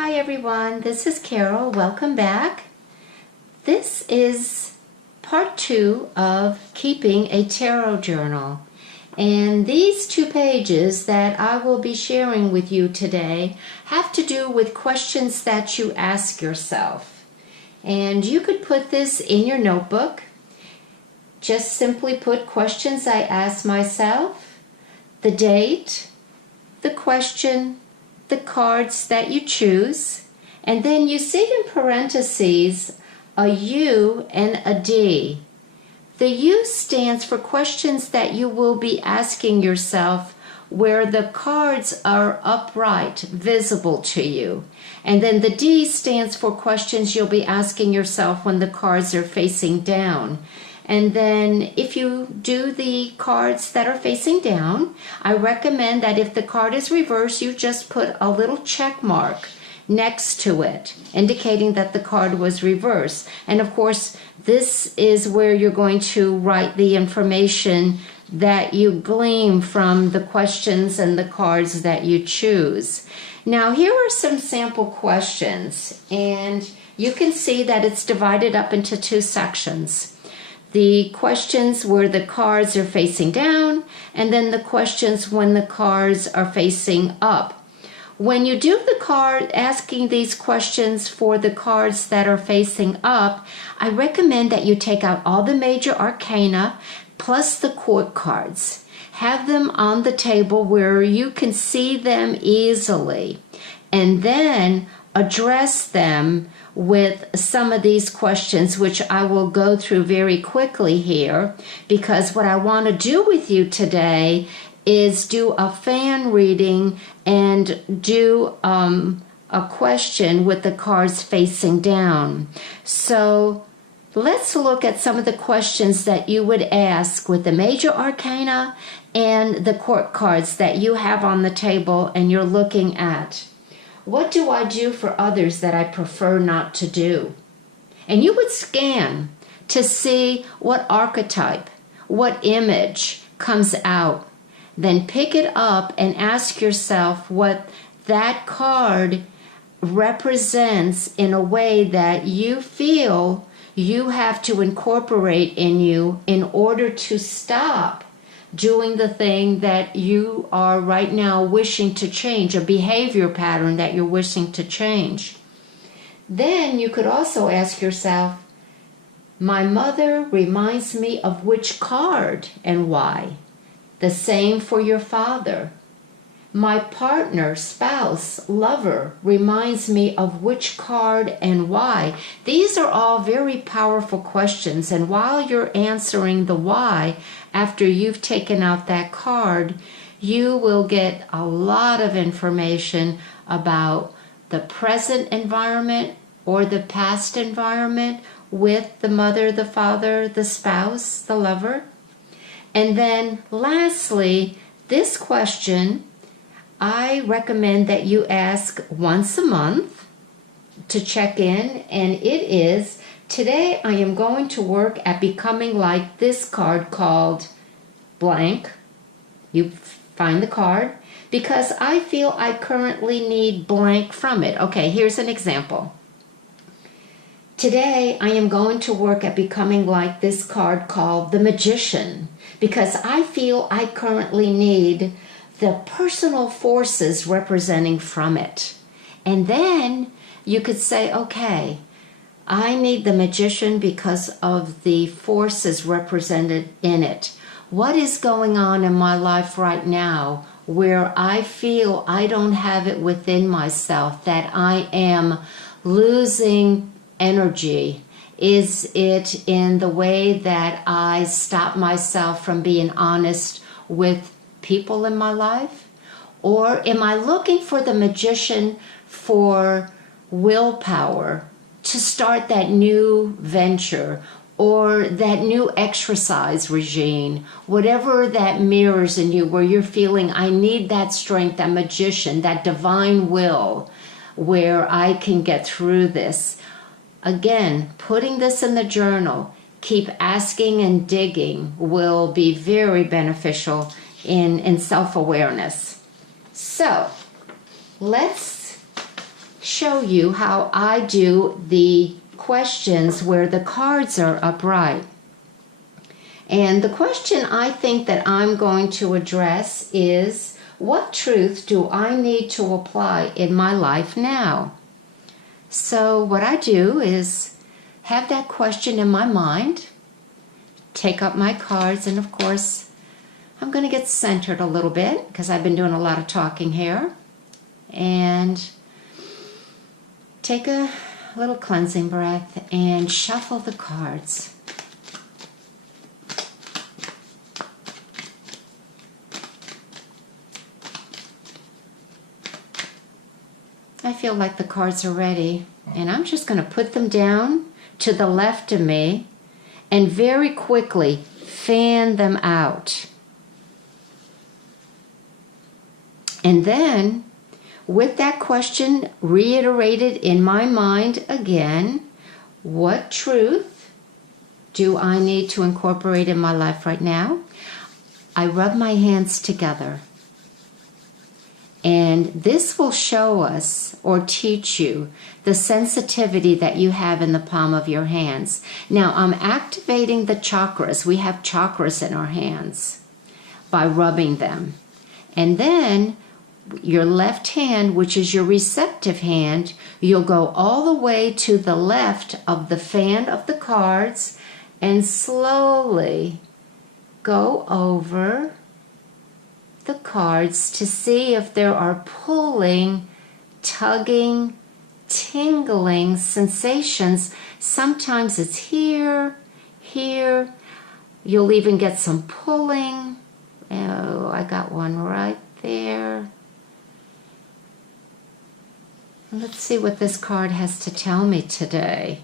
Hi everyone, this is Carol. Welcome back. This is part 2 of keeping a tarot journal. And these 2 pages that I will be sharing with you today have to do with questions that you ask yourself. And you could put this in your notebook. Just simply put questions I ask myself, the date, the question, the cards that you choose, and then you see in parentheses a U and a D. The U stands for questions that you will be asking yourself where the cards are upright, visible to you. And then the D stands for questions you'll be asking yourself when the cards are facing down. And then if you do the cards that are facing down, I recommend that if the card is reversed, you just put a little check mark next to it, indicating that the card was reversed. And of course, this is where you're going to write the information that you glean from the questions and the cards that you choose. Now, here are some sample questions, and you can see that it's divided up into 2 sections. The questions where the cards are facing down, and then the questions when the cards are facing up. When you do the card, asking these questions for the cards that are facing up, I recommend that you take out all the major arcana plus the court cards. Have them on the table where you can see them easily, and then address them with some of these questions, which I will go through very quickly here, because what I want to do with you today is do a fan reading and do a question with the cards facing down. So let's look at some of the questions that you would ask with the major arcana and the court cards that you have on the table and you're looking at. What do I do for others that I prefer not to do? And you would scan to see what archetype, what image comes out. Then pick it up and ask yourself what that card represents in a way that you feel you have to incorporate in you in order to stop doing the thing that you are right now wishing to change, a behavior pattern that you're wishing to change. Then you could also ask yourself, my mother reminds me of which card and why? The same for your father. My partner, spouse, lover reminds me of which card and why? These are all very powerful questions, and while you're answering the why, after you've taken out that card, you will get a lot of information about the present environment or the past environment with the mother, the father, the spouse, the lover. And then lastly, this question I recommend that you ask once a month to check in, and it is, today I am going to work at becoming like this card called blank. You find the card, because I feel I currently need blank from it. Okay, here's an example. Today I am going to work at becoming like this card called the Magician, because I feel I currently need the personal forces representing from it. And then you could say, okay, I need the Magician because of the forces represented in it. What is going on in my life right now where I feel I don't have it within myself, that I am losing energy? Is it in the way that I stop myself from being honest with people in my life? Or am I looking for the Magician for willpower to start that new venture or that new exercise regime, whatever that mirrors in you, where you're feeling I need that strength, that Magician, that divine will where I can get through this. Again, putting this in the journal, keep asking and digging, will be very beneficial in self-awareness. So let's show you how I do the questions where the cards are upright. And the question I think that I'm going to address is, what truth do I need to apply in my life now? So what I do is have that question in my mind, take up my cards, and of course I'm going to get centered a little bit because I've been doing a lot of talking here, and take a little cleansing breath and shuffle the cards. I feel like the cards are ready, and I'm just going to put them down to the left of me and very quickly fan them out. And then, with that question reiterated in my mind again, what truth do I need to incorporate in my life right now? I rub my hands together. And this will show us or teach you the sensitivity that you have in the palm of your hands. Now, I'm activating the chakras. We have chakras in our hands by rubbing them. And then your left hand, which is your receptive hand, you'll go all the way to the left of the fan of the cards and slowly go over the cards to see if there are pulling, tugging, tingling sensations. Sometimes it's here, here. You'll even get some pulling. Oh, I got one right there. Let's see what this card has to tell me today.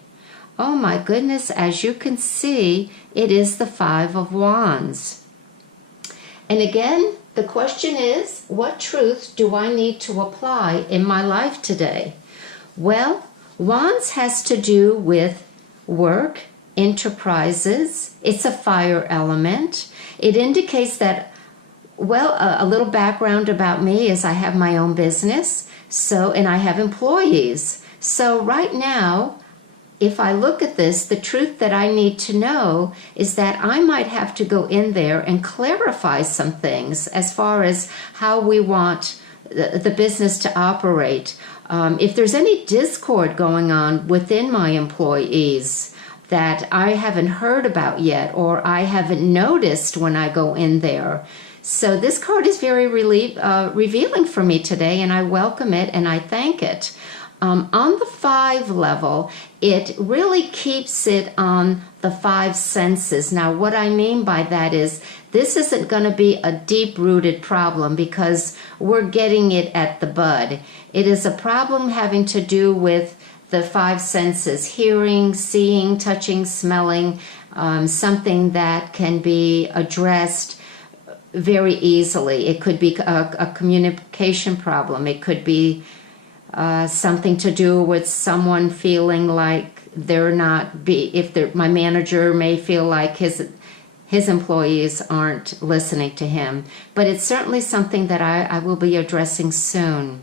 Oh my goodness, as you can see, it is the Five of Wands. And again, the question is, what truth do I need to apply in my life today? Well, Wands has to do with work, enterprises. It's a fire element. It indicates that, well, a little background about me is I have my own business, and I have employees. So right now, if I look at this, the truth that I need to know is that I might have to go in there and clarify some things as far as how we want the business to operate. If there's any discord going on within my employees that I haven't heard about yet or I haven't noticed when I go in there. So this card is very revealing for me today, and I welcome it and I thank it. On the 5 level, it really keeps it on the 5 senses. Now, what I mean by that is this isn't going to be a deep-rooted problem because we're getting it at the bud. It is a problem having to do with the 5 senses: hearing, seeing, touching, smelling, something that can be addressed very easily. It could be a communication problem. It could be something to do with someone feeling like my manager may feel like his employees aren't listening to him. But it's certainly something that I will be addressing soon.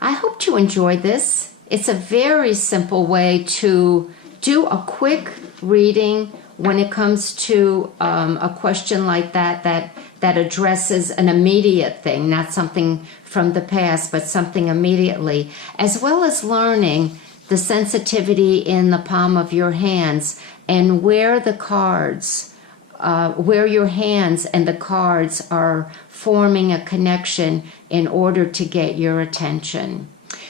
I hope you enjoyed this. It's a very simple way to do a quick reading when it comes to a question like that addresses an immediate thing, not something from the past, but something immediately, as well as learning the sensitivity in the palm of your hands and where the cards, where your hands and the cards are forming a connection in order to get your attention.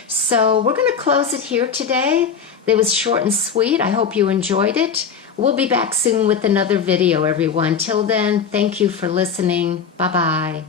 So we're going to close it here today. It was short and sweet. I hope you enjoyed it. We'll be back soon with another video, everyone. Till then, thank you for listening. Bye-bye.